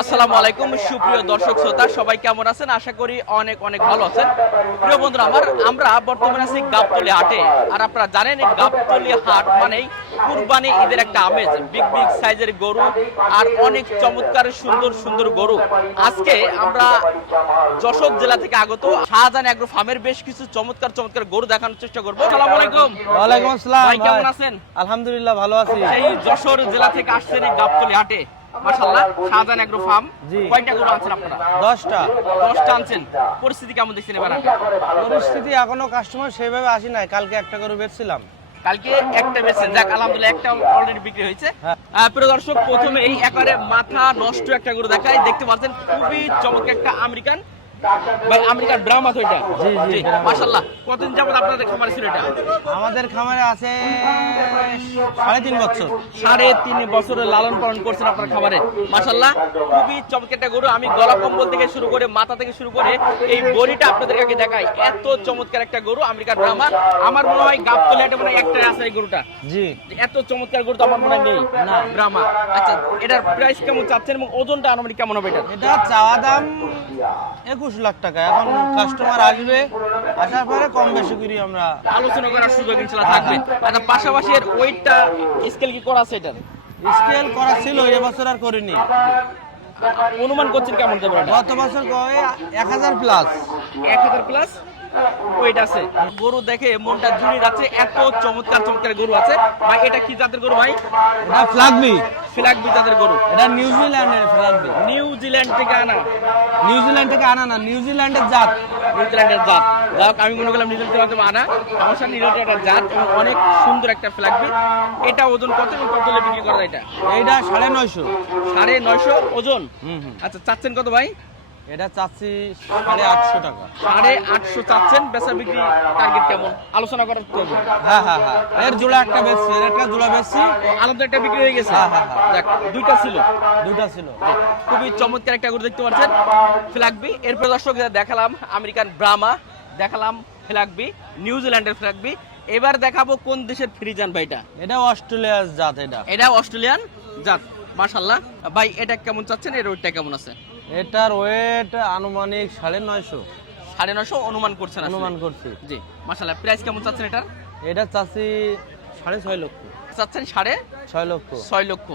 আসসালামু আলাইকুম সুপ্রিয় দর্শক শ্রোতা সবাই কেমন আছেন? আশা করি অনেক অনেক ভালো আছেন। প্রিয় বন্ধুরা আমার আমরা বর্তমানে আছি গাবতলি হাটে। আর আপনারা জানেন এই গাবতলি হাট মানেই কুরবানি ঈদের একটা আমেজ। বিগ বিগ সাইজের গরু আর অনেক চমৎকার সুন্দর সুন্দর গরু। আজকে আমরা যশোর জেলা থেকে আগত শাহজাহান এগ্রো ফার্মের বেশ কিছু চমৎকার চমৎকার গরু দেখানোর চেষ্টা করব। আসসালামু আলাইকুম। ওয়ালাইকুম আসসালাম ভাই কেমন আছেন? আলহামদুলিল্লাহ ভালো আছি। সেই যশোর জেলা থেকে আসছেন এই গাবতলি হাটে। মাশাআল্লাহ শাহজাহান এগ্রো ফার্ম কয়টা গরু আনছেন আপনারা? দশটা। দশটা আনছেন। পরিস্থিতি কেমন দেখছেন এবার পরিস্থিতি এখনও কাস্টমার সেইভাবে আসি নাই। কালকে একটা করে বেচছিলাম। কালকে একটা বেচছেন। যাক আলহামদুলিল্লাহ একটা অলরেডি বিক্রি হয়েছে। হ্যাঁ। প্রিয় দর্শক প্রথমে এই একেবারে মাথা নষ্ট একটা গরু দেখায় দেখতে পাচ্ছেন খুবই চমৎকার একটা আমেরিকান আমেরিকান ব্রাহ্মা তো এটা। জি, জি, মাশাআল্লাহ। কতদিন যাবত আপনাদের খামারে ছিল এটা? আমাদের খামারে আছে সাড়ে তিন বছর। সাড়ে তিন বছরের লালন পালন করছেন আপনার খাবারে মাসাল্লাহ খুবই চমৎকার গরু। আমি গলা কম্বল থেকে শুরু করে মাথা থেকে শুরু করে এই বড়িটা আপনাদের কাছে দেখাই। এত চমৎকার একটা গরু আমেরিকার ব্রাহ্মা আমার মনে হয় গাবতলি হাটে মনে হয় একটাই আছে এই গরুটা। জি। এত চমৎকার গরু তো আমার মনে হয় নেই। না। ব্রাহ্মা আচ্ছা এটার প্রাইস কেমন চাচ্ছেন এবং ওজনটা আনুমানিক কেমন হবে এটা এটা চাওয়া দাম একুশ লাখ টাকা। এখন কাস্টমার আসবে আসার পরে কম বেশি করি আমরা আলোচনা করার সুযোগ ইনশাল্লাহ থাকবে। আচ্ছা পাশাপাশি এর ওয়েটটা স্কেল কি করা আছে এটার? স্কেল করা ছিল এবছর আর করিনি। অনুমান করছেন কেমন যাবে এটা গত বছর কয়ে এক হাজার প্লাস এক হাজার প্লাস ওয়েট আছে। গরু দেখে মনটা জুড়ে যাচ্ছে এত চমৎকার চমৎকার গরু আছে। ভাই এটা কি জাতের গরু ভাই? এটা ফ্লাগবি ফ্ল্যাগবি জাতের গরু। এটা নিউজিল্যান্ডের ফ্লাগবি নিউজিল্যান্ড থেকে আনা। নিউজিল্যান্ড থেকে আনা না নিউজিল্যান্ডের জাত। নিউজিল্যান্ডের জাত। যাক আমি মনে করলাম নিউজিল্যান্ড থেকে আনা সমস্যা নিউজিল্যান্ডের একটা জাত এবং অনেক সুন্দর একটা ফ্ল্যাগবি এটা ওজন কত এবং কত বিক্রি করা এটা? এইটা সাড়ে নয়শো। সাড়ে নয়শো ওজন? আচ্ছা চাচ্ছেন কত ভাই? এটা চাচ্ছি সাড়ে আটশো টাকা। সাড়ে আটশো চাচ্ছেন বেচা বিক্রি টার্গেট কেমন? আলোচনা করার তো হ্যাঁ হ্যাঁ হ্যাঁ। এর জোড়া একটা বেচছি এর একটা জোড়া আলাদা একটা বিক্রি হয়ে গেছে? হ্যাঁ, হ্যাঁ, হ্যাঁ। দুইটা ছিল। দুটা ছিল। খুবই চমৎকার একটা গরু দেখতে পাচ্ছেন। ফ্ল্যাগবি এরপর দর্শক দেখালাম আমেরিকান ব্রামা দেখালাম ফ্ল্যাগবি নিউজিল্যান্ডের ফ্ল্যাগবি। এবার দেখাবো কোন দেশের ফ্রিজান ভাইটা এটা? অস্ট্রেলিয়ার জাত এটা। এটা অস্ট্রেলিয়ান জাত মাশাল্লাহ ভাই এটা কেমন চাচ্ছেন? এর ওয়েটটা কেমন আছে? এটার ওয়েট আনুমানিক সাড়ে নয়শো। সাড়ে নশো অনুমান করছেন। অনুমান করছি। জি। মাসাল্লাহ প্রাইস কেমন চাচ্ছেন এটার? এটা চাচ্ছি সাড়ে ছয় লক্ষ। চাচ্ছেন সাড়ে ছয় লক্ষ। ছয় লক্ষ।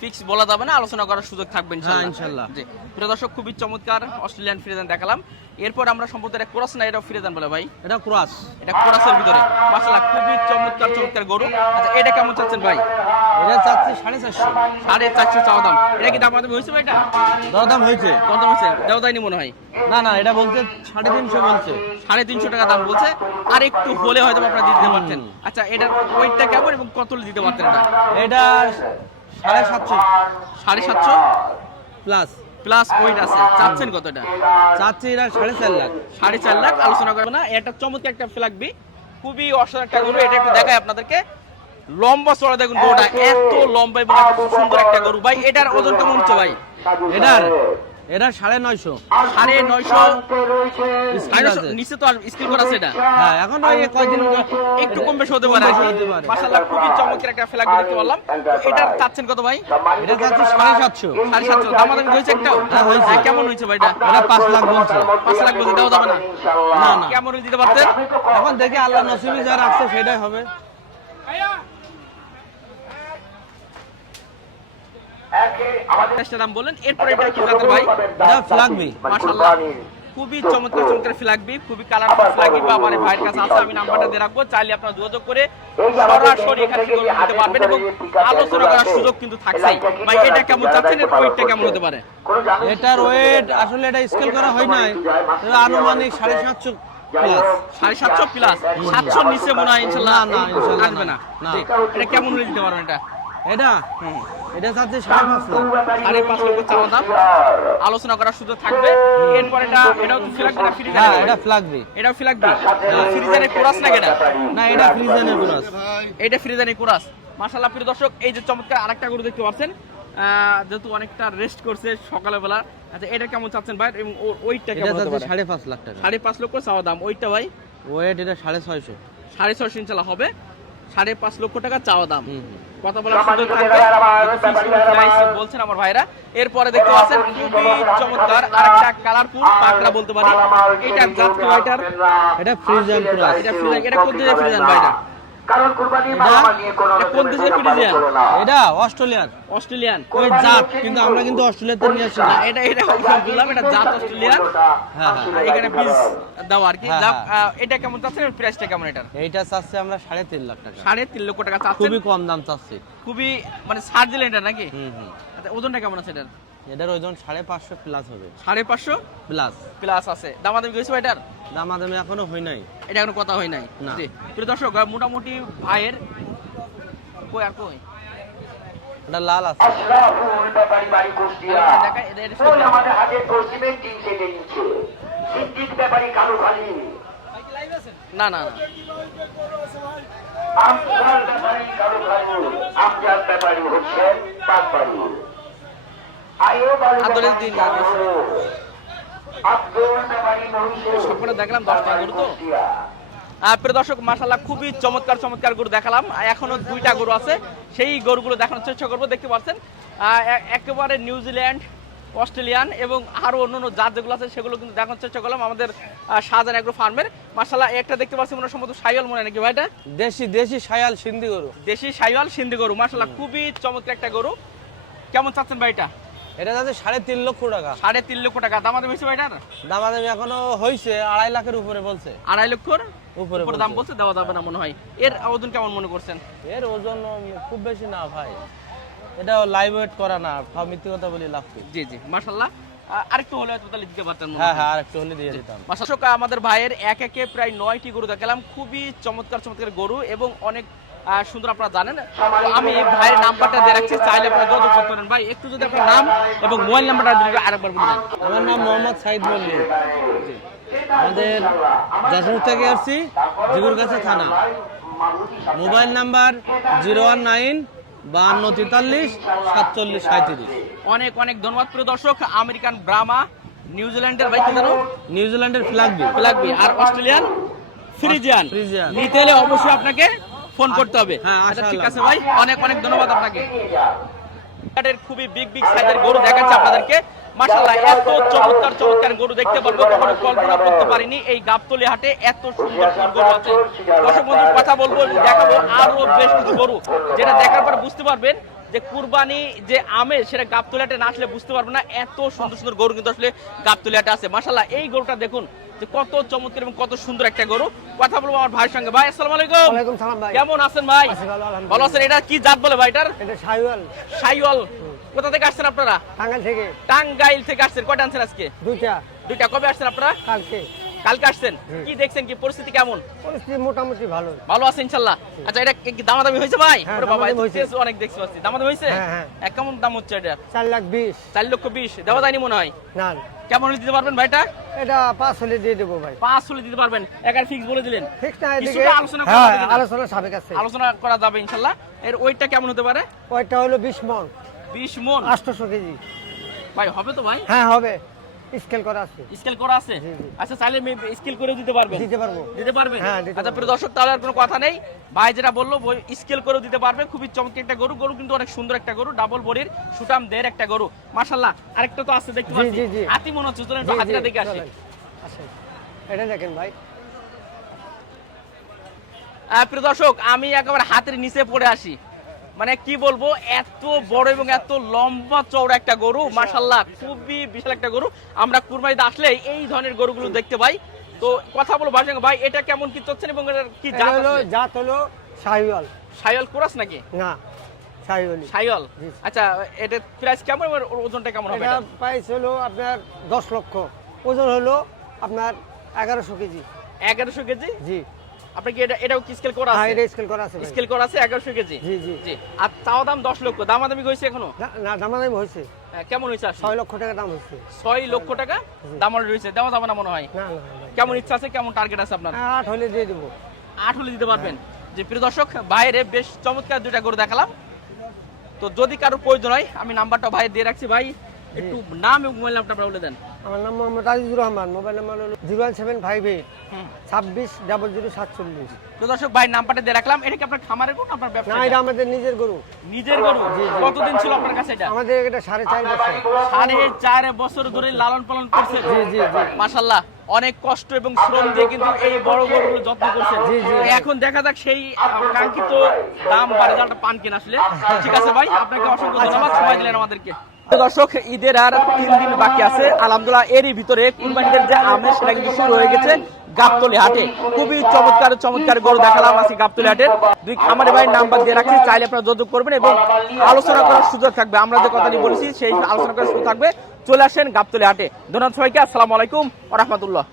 ফিক্স বলা যাবে না আলোচনা করার সুযোগ থাকবে হ্যাঁ, ইনশাআল্লাহ জি। প্রিয় দর্শক খুবই চমৎকার অস্ট্রেলিয়ান ফ্রিজান দেখালাম। এরপর আমরা সম্ভবত এটা ক্রস না এটাও ফ্রিজান বলে ভাই? এটা ক্রস। এটা কোরাসের ভিতরে। মাশাআল্লাহ খুবই চমৎকার চমৎকার গরু। আচ্ছা এটা কেমন চাচ্ছেন ভাই? এটা চাচ্ছি সাড়ে চারশো। সাড়ে চারশো চাওয়া দাম। এটা কি দাম আমাদের হয়েছে ভাই এটা? দরদাম হয়েছে। কত দাম হয়েছে? দেওয়া যায়নি মনে হয়। না না এটা বলছে সাড়ে তিনশো বলছে। সাড়ে তিনশো টাকা দাম বলছে। আর একটু হলে হয়তো আপনারা দিতে পারতেন। আচ্ছা এটার ওয়েটটা কেমন এবং কত দিতে পারতেন এটা? এটা সাড়ে সাতশো। সাড়ে সাতশো? প্লাস। প্লাস ওয়েট আছে। চাচ্ছেন কতটা? চাচ্ছেন চাচ্ছি এটা সাড়ে চার লাখ। সাড়ে চার লাখ? আলোচনা করব না। এটা চমৎকার একটা ফ্ল্যাগবি খুবই অসাধারণ একটা গরু। এটা একটু দেখায় আপনাদেরকে। লম্বা চড়া দেখুন গরুটা। এত লম্বা এবং এত সুন্দর একটা গরু। ভাই এটার ওজন কেমন হচ্ছে ভাই? এটার এটা সাড়ে নয়শো। সাড়ে নয়শো। নিচে তো আর স্কিল করা আছে এটা। হ্যাঁ এখন ওই কয়দিন একটু কম বেশি হতে পারে। মাশাআল্লাহ খুবই চমৎকার একটা ফ্ল্যাগবি দেখতে পারলাম। তো এটার চাচ্ছেন কত ভাই? এটা চাচ্ছি সাড়ে সাতশো। সাড়ে সাতশো। দাম আমাদের হয়েছে একটাও? হ্যাঁ, হয়েছে। কেমন হয়েছে ভাই এটা? এটা পাঁচ লাখ বলছে। পাঁচ লাখ বলতে দেওয়া যাবে না? না না। কেমন দিতে পারতেন এখন দেখি আল্লাহ নসিবি যা রাখছে সেটাই হবে। বলেন এরপরে এটা কি জাতের ভাই? এটা ফ্লাগবি মাশাআল্লাহ। খুবই চমৎকার চমৎকার ফ্ল্যাগবি খুবই কালারফুল ফ্ল্যাগবি বা আমার ভাইয়ের কাছে আছে আমি নাম্বারটা দিয়ে রাখব চাইলে আপনারা যোগাযোগ করে সরাসরি এখানে থেকে নিতে পারবেন এবং আলোচনা করার সুযোগ কিন্তু থাকছেই। ভাই এটা কেমন চাচ্ছেন? এর ওয়েটটা কেমন হতে পারে? এটার ওয়েট আসলে এটা স্কেল করা হয় নাই। আনুমানিক সাড়ে সাতশো প্লাস সাড়ে সাতশো প্লাস সাতশোর নিচে মনে হয় ইনশাল্লাহ না, না, এটা কেমন দিতে পারবেন এটা? এটা? এটা চাচ্ছে সাড়ে পাঁচ লাখ সাড়ে পাঁচ লক্ষ চাওয়া দাম। আলোচনা করার সুযোগ থাকবে। এরপর এটা এটাও না হ্যাঁ এটা এটাও ফ্ল্যাগবি ফ্রিজারের কোরাস না এটা না এটা ফ্রিজেনের গ্লাস এটা কোরাস। মাশাআল্লাহ প্রিয় দর্শক এই যে চমৎকার আরেকটা গরু দেখতে পাচ্ছেন। যেহেতু অনেকটা রেস্ট করছে সকালবেলা। আচ্ছা এটা কেমন চাচ্ছেন ভাই? এবং ওইটা এটা কেমন হতে চাচ্ছে পারে? সাড়ে পাঁচ লাখ টাকা। সাড়ে পাঁচ লক্ষ চাওয়া দাম। ওইটা ভাই? ওয়েট এটা সাড়ে ছয়শো। সাড়ে ছয়শো ইনশাল্লাহ হবে। সাড়ে পাঁচ লক্ষ টাকা চাওয়া দাম। কথা বলার সুযোগ থাকবে একটু বলছেন আমার ভাইরা। এরপরে দেখতে পাচ্ছেন খুবই চমৎকার আরেকটা কালারফুল পাকড়া বলতে পারি। এটা জাত এটা ফ্রিজ এটা ফ্রিজান এটা কোন দেশের ফ্রিজান ভাইটা কারণ কুরবানি মামা নিয়ে কোনো এটা কোন দেশের ফ্রিজিয়ান এটা অস্ট্রেলিয়ান। অস্ট্রেলিয়ান। ওই জাত কিন্তু আমরা কিন্তু অস্ট্রেলিয়াতে নিয়ে আসি না। এটা এটা বললাম এটা জাত অস্ট্রেলিয়ান। হ্যাঁ হ্যাঁ। এখানে পিস দাও আর কি। হ্যাঁ, হ্যাঁ। এটা কেমন চাচ্ছেন? প্রাইসটা কেমন এটার? এইটা চাচ্ছি আমরা সাড়ে তিন লাখ টাকা। সাড়ে তিন লক্ষ টাকা খুবই কম দাম চাচ্ছি। খুবই মানে ছাড় দিলেন এটা নাকি? হুম হুম। আচ্ছা ওজনটা কেমন আছে এটার? এটার ওজন সাড়ে পাঁচশো প্লাস হবে। সাড়ে পাঁচশো? প্লাস প্লাস আছে। দামাদামি গেছে এটার? দামাদামি এখনও হয় নাই। এটা কোনো কথা হয় নাই? না। প্রিয় দর্শক মোটামুটি ভাইয়ের কই আর কই? এটা লাল আছে। বাড়ি খালি। না না না। আমজাদ ব্যাপারী কালু খালু। আমজাদ ব্যাপারী হচ্ছেন আইয়ুব আলী আদরের দিন দেখলাম গরু তো। প্রিয় দর্শক মাশাল্লাহ খুবই চমৎকার চমৎকার গরু দেখালাম। দুইটা গরু আছে। সেই গরুগুলো দেখানোর চেষ্টা করব দেখতে পাচ্ছেন। একেবারে নিউজিল্যান্ড অস্ট্রেলিয়ান এবং আরও অন্য জাত যেগুলো আছে সেগুলো কিন্তু দেখানোর চেষ্টা করলাম আমাদের শাহজাহান এগ্রো ফার্মের। মাশাল্লাহ একটা দেখতে পাচ্ছি মনে হয় সম্ভবত সাইয়াল মনে হয় নাকি ভাইটা? দেশি দেশি সায়াল সিন্ধি গরু। দেশি সাইয়াল সিন্ধি গরু মাশাল্লাহ খুবই চমৎকার একটা গরু। কেমন চাচ্ছেন ভাইটা? এটা যাচ্ছে সাড়ে তিন লক্ষ টাকা। সাড়ে তিন লক্ষ টাকা। দাম হয়েছে ভাইটার দামাদামি এখনও হয়েছে আড়াই লাখের উপরে বলছে। আড়াই লক্ষর? উপরে উপরে দাম বলছে। দেওয়া যাবে না মনে হয়। এর ওজন কেমন মনে করছেন? এর ওজন খুব বেশি না ভাই। এটা লাইভ ওয়েট করা না সব মিথ্যে কথা বলি লাভ জি জি মাশাল্লাহ আরেকটু হলে হয়তো তাহলে দিতে পারতেন হ্যাঁ হ্যাঁ। আর একটু হলে দিয়ে দিতাম। আমাদের ভাইয়ের এক একে প্রায় নয়টি গরু দেখালাম। খুবই চমৎকার চমৎকার গরু এবং অনেক সুন্দর আপনারা জানেন। আমি ভাইয়ের নাম্বারটা দিয়ে রাখছি চাইলে আপনারা যোগাযোগ করতে পারেন। ভাই একটু যদি আপনার নাম এবং মোবাইল নাম্বারটা যদি আরেকবার বলে দেন। আমার নাম মোহাম্মদ সাইদ মল্লিক। আমাদের যশোর থেকে আসছি জিগুরগাছা থানা। Mobile number zero one nine বাহান্ন তেতাল্লিশ সাতচল্লিশ সাঁত্রিশ অনেক অনেক ধন্যবাদ। প্রিয় দর্শক আমেরিকান ব্রামা নিউজিল্যান্ডের ভাই কি জানো? নিউজিল্যান্ডের ফ্ল্যাগবি লাগবে আর অস্ট্রেলিয়ান ফ্রিজিয়ান। ফ্রিজিয়ান। নিতে হলে অবশ্যই আপনাকে ফোন করতে হবে। হ্যাঁ, আচ্ছা ঠিক আছে ভাই অনেক অনেক ধন্যবাদ আপনাকে। খুবই বিগ বিগ সাইজের গরু দেখাচ্ছে আপনাদেরকে। মাশাআল্লাহ এত চমৎকার চমৎকার গরু দেখতে পারব। কখনো কল্পনা করতে পারিনি এই গাবতলি হাটে এত সুন্দর সুন্দর গরু আছে দর্শক বন্ধু কথা বলব দেখাবো আরও বেশ কিছু গরু। যেটা দেখার পর বুঝতে পারবেন যে কুরবানি যে আমেজ সেটা গাবতলিয়াতে না আসলে বুঝতে পারব না। এত সুন্দর সুন্দর গরু কিন্তু আসলে গাবতলি আছে। মাশাআল্লাহ এই গরুটা দেখুন যে কত চমৎকার এবং কত সুন্দর একটা গরু। কথা বলব আমার ভাইয়ের সঙ্গে। ভাই আসসালামু আলাইকুম। ওয়ালাইকুম সালাম ভাই। কেমন আছেন ভাই? ভালো, আছেন? এটা কি জাত বলে ভাইটার এটা সাইওয়াল সাইওয়াল কোথা থেকে আসছেন আপনারা? টাঙ্গাইল থেকে। টাঙ্গাইল থেকে আসছেন। কয়টা আনছেন আজকে? দুইটা। দুইটা। কবে আসছেন আপনারা? কালকে। কালকে আসছেন? কি দেখছেন? কি পরিস্থিতি কেমন? পরিস্থিতি মোটামুটি ভালো। ভালো আছে ইনশাল্লাহ। আচ্ছা এটা কি দামাদামি হয়েছে ভাই? হ্যাঁ, ওরে বাবা হয়েছে। অনেক দেখছি পাচ্ছি। দামাদামি হয়েছে? হ্যাঁ, হ্যাঁ। কেমন দাম হচ্ছে এটা? চার লাখ বিশ। চার লক্ষ বিশ। দেওয়া যায়নি মনে হয়? না। কেমন দিতে পারবেন ভাইটা এটা? পাঁচ হলে দিয়ে দেবো ভাই। পাঁচ হলে দিতে পারবেন। একার ফিক্স বলে দিলেন। ঠিক না এদিকে আলোচনা করা হ্যাঁ যাবে আলোচনা সাবেক আছে। আলোচনা করা যাবে ইনশাল্লাহ। এর ওয়েটটা কেমন হতে পারে? ওইটা হলো বিশ মন। বিশ মন? আটশোশো কেজি। ভাই হবে তো ভাই? হ্যাঁ হবে। স্কেল করা আছে। স্কেল করা আছে। আচ্ছা চাইলে স্কেল করে দিতে পারবেন। দিতে পারব। দিতে পারবেন? হ্যাঁ, আচ্ছা প্রিয় দর্শক তাহলে আর কোনো কথা নেই। ভাই যেটা বলল স্কেল করেও দিতে পারবে। খুবই চমৎকার একটা গরু। গরু কিন্তু অনেক সুন্দর একটা গরু। ডাবল বডির সুটাম দের একটা গরু। মাশাল্লাহ আরেকটা তো আছে দেখতে পাচ্ছি। হাতি মনে হচ্ছে একটু হাতিটা দেখে আসি। এটা দেখেন ভাই। প্রিয় দর্শক আমি একেবারে হাতের নিচে পড়ে আসি। মানে কি বলব এত বড় এবং এত লম্বা চওড়া একটা গরু মাশাল্লাহ খুবই বিশাল একটা গরু। আমরা কুরবানিতে আসলে এই ধরনের গরুগুলো দেখতে পাই। তো কথা বলব ভাই ভাই এটা কেমন কি চলছেন এবং কি জাত হলো জাত হলো সাইওয়াল সাইয়াল কোরাস নাকি? না সাইওয়ালি সাইয়াল জি। আচ্ছা এটা প্রাইস কেমন এবং ওজনটা কেমন হবে এটা? প্রাইস হলো আপনার দশ লক্ষ। ওজন হলো আপনার এগারোশো কেজি। এগারোশো কেজি? জি। কি এটা এটাও কি স্কেল করা হ্যাঁ আছে? এটা স্কেল করা আছে স্কেল করা আছে এগারোশো কেজি? জি, জি। জি। আর তাও দাম দশ লক্ষ। দামাদামি হয়েছে এখনও? না দামাদামি হয়েছে। হ্যাঁ, কেমন আসলে? ছয় লক্ষ টাকা দাম হয়েছে। ছয় লক্ষ টাকা দাম রয়েছে দেওয়া যাবে না মনে হয়? না। কেমন ইচ্ছা আছে? কেমন টার্গেট আছে আপনার? আট হলে দিয়ে দেবো। আট হলে দিতে পারবেন? যে প্রিয় দর্শক বাইরে বেশ চমৎকার দুইটা গরু দেখালাম। তো যদি কারও প্রয়োজন হয় আমি নাম্বারটা ভাই দিয়ে রাখছি। ভাই একটু নাম এবং মোবাইল নামটা আপনারা বলে দেন। আমার নাম মোহাম্মদ আজিজুর রহমান মোবাইল নাম্বার হলো zero one seven five eight ছাব্বিশ ডাবল জিরো সাতচল্লিশ। তো দর্শক ভাই নাম্বারটা দিয়ে রাখলাম। এটা কি আপনার খামারের গরু আপনার না এটা আমাদের নিজের গরু। নিজের গরু? কতদিন ছিল আপনার কাছে এটা? আমাদের এটা সাড়ে চার বছর। সাড়ে চার বছর ধরে লালন পালন করছে জি, জি, জি। মাশাল্লাহ অনেক কষ্ট এবং শ্রম দিয়ে কিন্তু এই বড় গরুগুলো যত্ন জি। এখন দেখা যাক সেই কাঙ্ক্ষিত দাম বা রেজাল্টটা পান কিনা আসলে। ঠিক আছে ভাই আপনাকে অসংখ্য ধন্যবাদ। সময় দিলেন আমাদেরকে। দর্শক, ঈদের আর তিন দিন বাকি আছে। এরই ভিতরে কুরবানিদের যে আমেজ সেটা কিন্তু শুরু হয়ে গেছে গাবতলি হাটে। খুবই চমৎকার চমৎকার গরু দেখালাম গাবতলি হাটের দুই ভাই নাম্বার দিয়ে রাখছি, চাইলে আপনারা যোগাযোগ করবেন এবং আলোচনা করার সুযোগ থাকবে। আমরা যে কথাটি বলেছি, সেই আলোচনা করার সুযোগ থাকবে। চলে আসেন গাবতলি হাটে। ধন্যবাদ সবাইকে, আসসালামু আলাইকুম রাহমাতুল্লাহ।